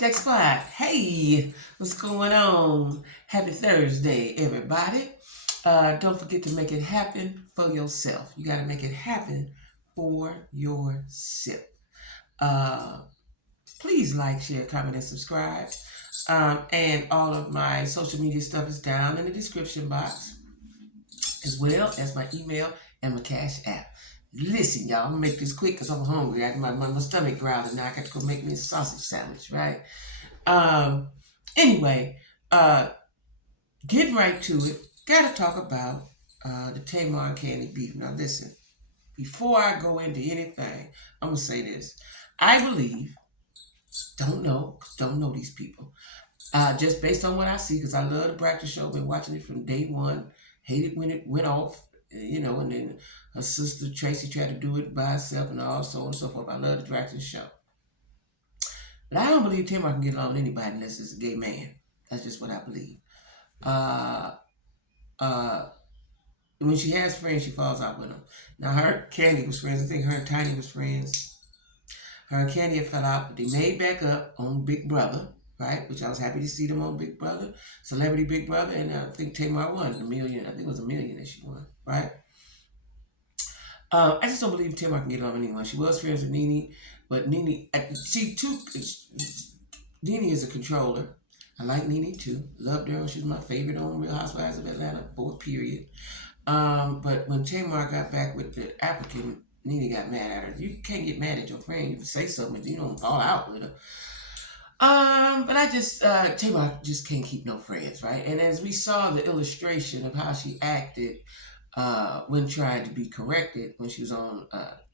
Dex Squad. Hey, what's going on? Happy Thursday, everybody. Don't forget to make it happen for yourself. You got to make it happen for yourself. Uh, Please like, share, comment, and subscribe. And all of my social media stuff is down in the description box, as well as my email and my cash app. Listen, y'all, I'm gonna make this quick because I'm hungry. My stomach growling now. I got to go make me a sausage sandwich, right? Um, anyway, uh, getting right to it, gotta talk about the Tamar Candy beef. Now, listen, before I go into anything, I'm gonna say this. I believe, don't know these people. Just based on what I see, because I love the Breakfast Show, been watching it from day one, hated when it went off, and then her sister Tracy tried to do it by herself and all so on and so forth. I love the Breakfast Show. But I don't believe Tamar can get along with anybody unless it's a gay man. That's just what I believe. Uh, uh, when she has friends, she falls out with them. Now, her Candy was friends. I think her and Tiny was friends. Her and Candy had fell out, but they made back up on Big Brother, right? Which I was happy to see them on Big Brother, Celebrity Big Brother, and I think Tamar won the million. I think it was $1 million that she won, right? I just don't believe Tamar can get along with anyone. She was friends with Nene, but Nene, Nene is a controller. I like Nene too. Loved her. She was my favorite on Real Housewives of Atlanta for a period. But when Tamar got back with the African, Nene got mad at her. You can't get mad at your friend. You can say something, but you don't fall out with her. But I just Tamar just can't keep no friends, right? And as we saw the illustration of how she acted when trying to be corrected when she was on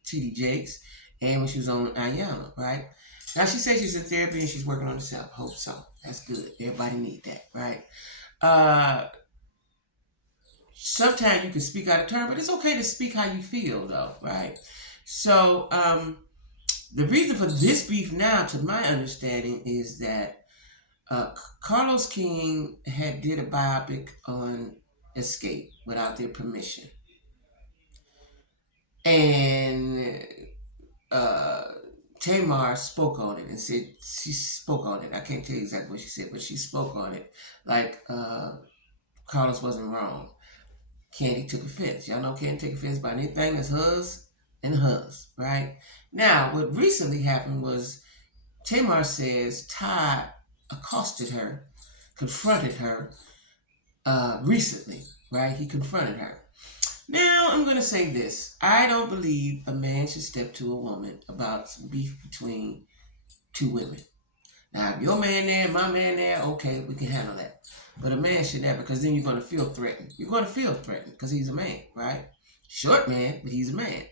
TD Jakes and when she was on Ayanna, right? Now she says she's in therapy and she's working on herself. Hope so. That's good. Everybody need that, right? Sometimes you can speak out of turn, but it's okay to speak how you feel, though, right? So the reason for this beef now, to my understanding, is that Carlos King had did a biopic on Escape without their permission, and uh, Tamar spoke on it and said she spoke on it. I can't tell you exactly what she said, but she spoke on it like Carlos wasn't wrong. Candy took offense. Y'all know Candy take offense by anything that's hers and hers, right? Now, what recently happened was Tamar says Todd accosted her, confronted her recently, right? He confronted her. Now, I'm going to say this. I don't believe a man should step to a woman about some beef between two women. Now, if your man there, my man there, okay, we can handle that. But a man should never, because then you're going to feel threatened. You're going to feel threatened because he's a man, right? Short man, but he's a man.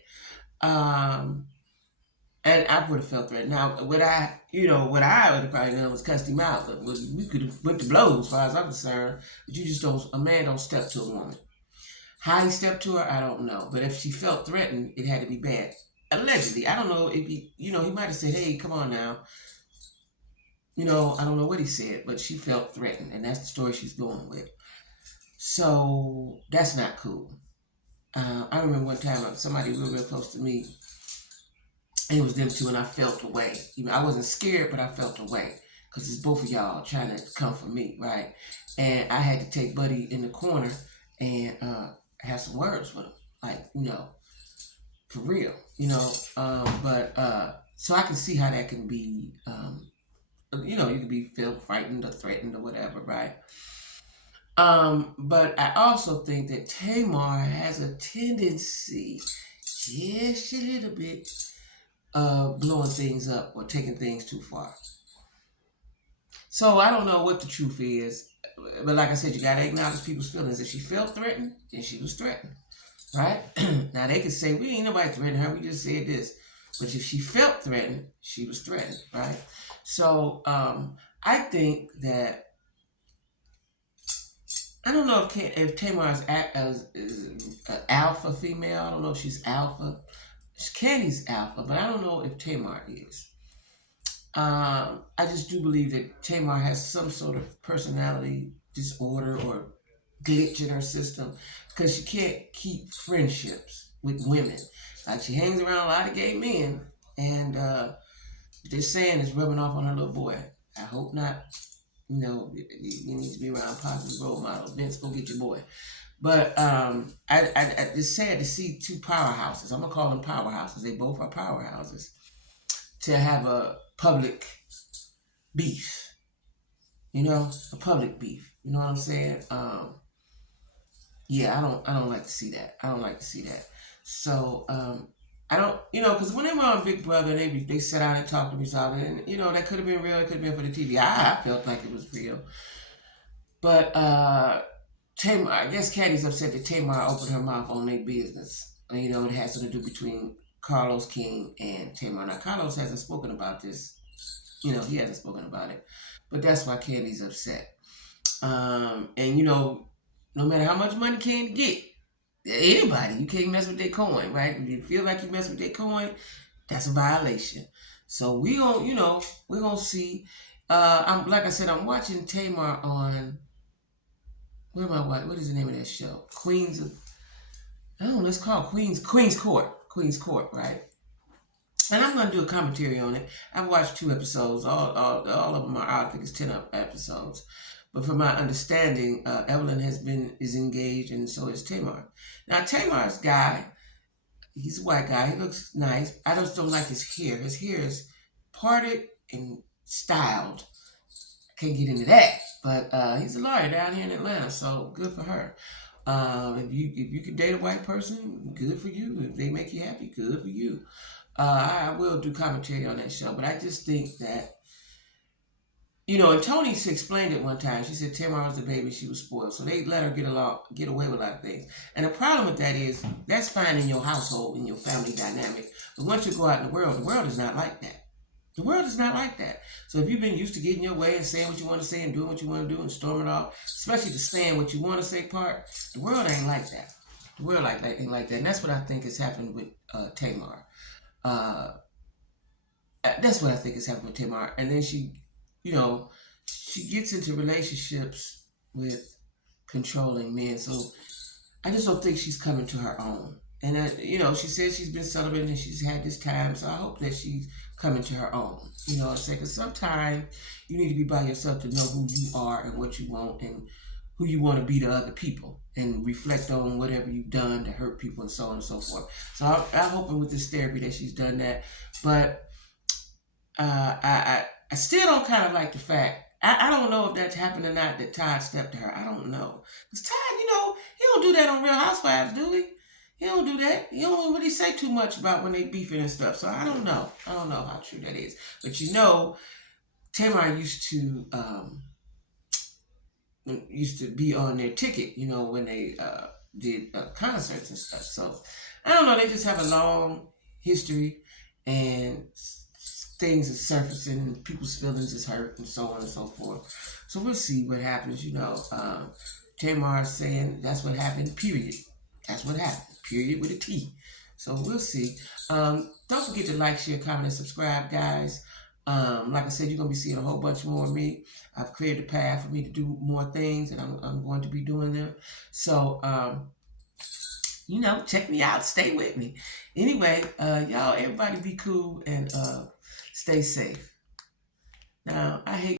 And I would have felt threatened. Now, what I would have probably done was cussed him out. But we could have went to blows as far as I'm concerned. But you just don't, a man don't step to a woman. How he stepped to her, I don't know. But if she felt threatened, it had to be bad. Allegedly, I don't know if he might have said, hey, come on now. I don't know what he said, but she felt threatened, and that's the story she's going with. So that's not cool. I remember one time somebody real close to me, and it was them two, and I felt away. I wasn't scared, but I felt away because it's both of y'all trying to come for me, right? And I had to take Buddy in the corner and have some words with him, like for real, But so I can see how that can be. You can be feel frightened or threatened or whatever, right? But I also think that Tamar has a tendency, just a little bit, of blowing things up or taking things too far. So I don't know what the truth is, but like I said, you gotta acknowledge people's feelings. If she felt threatened, then she was threatened, right? Now they could say we ain't nobody threatening her. We just said this, but if she felt threatened, she was threatened, right? So I think that I don't know if Tamar is an alpha female. I don't know if she's alpha. Candy's alpha, but I don't know if Tamar is. I just do believe that Tamar has some sort of personality disorder or glitch in her system because she can't keep friendships with women. Like she hangs around a lot of gay men, and this saying is rubbing off on her little boy. I hope not. You know, you need to be around positive role models. Vince, go get your boy. But it's sad to see two powerhouses. I'm gonna call them powerhouses. They both are powerhouses to have a public beef. You know, a public beef. You know what I'm saying? Yeah, I don't like to see that. I don't like to see that. So I don't, because when they were on Big Brother, they sat down and talked to me something, and that could have been real. It could have been for the TV. I felt like it was real, but Tamar, I guess Caddy's upset that Tamar opened her mouth on their business. It has something to do between Carlos King and Tamar. Now Carlos hasn't spoken about this. He hasn't spoken about it, but that's why Candy's upset. And no matter how much money Candy get, anybody, you can't mess with their coin, right? If you feel like you mess with their coin, that's a violation. So we're gonna see. I'm like I said, I'm watching Tamar on where am I watching? What is the name of that show? Queens of I don't know, it's called Queens Court. Queens Court, right? And I'm gonna do a commentary on it. I've watched 2 episodes. All of them are out. I think it's 10 episodes. But from my understanding, Evelyn is engaged, and so is Tamar. Now Tamar's guy, he's a white guy. He looks nice. I just don't like his hair. His hair is parted and styled. I can't get into that. But he's a lawyer down here in Atlanta, so good for her. If you can date a white person, good for you. If they make you happy, good for you. I will do commentary on that show, but I just think that and Tony explained it one time. She said Tamar was the baby, she was spoiled, so they let her get away with a lot of things. And the problem with that is that's fine in your household, in your family dynamic, but once you go out in the world is not like that. The world is not like that. So if you've been used to getting your way and saying what you want to say and doing what you want to do and storming off, especially the saying what you want to say part, the world ain't like that. The world ain't like that, and that's what I think has happened with Tamar. Uh, that's what I think has happened with Tamar. And then she gets into relationships with controlling men. So I just don't think she's coming to her own. And she says she's been celibate and she's had this time. So I hope that she's coming to her own. I say because sometimes you need to be by yourself to know who you are and what you want and who you want to be to other people and reflect on whatever you've done to hurt people and so on and so forth. So I'm hoping with this therapy that she's done that. But I still don't kind of like the fact. I don't know if that's happened or not that Todd stepped to her. I don't know. Because Todd, he don't do that on Real Housewives, do he? He don't do that. He don't really say too much about when they beefing and stuff. So I don't know. I don't know how true that is. But Tamar used to be on their ticket, when they did concerts and stuff. So I don't know. They just have a long history and things are surfacing and people's feelings is hurt and so on and so forth. So we'll see what happens. Tamar is saying that's what happened, period. That's what happened, period, with a T. So we'll see. Don't forget to like, share, comment, and subscribe, guys. Like I said, you're going to be seeing a whole bunch more of me. I've cleared the path for me to do more things, and I'm going to be doing them. So, check me out. Stay with me. Anyway, y'all, everybody be cool and stay safe. Now, I hate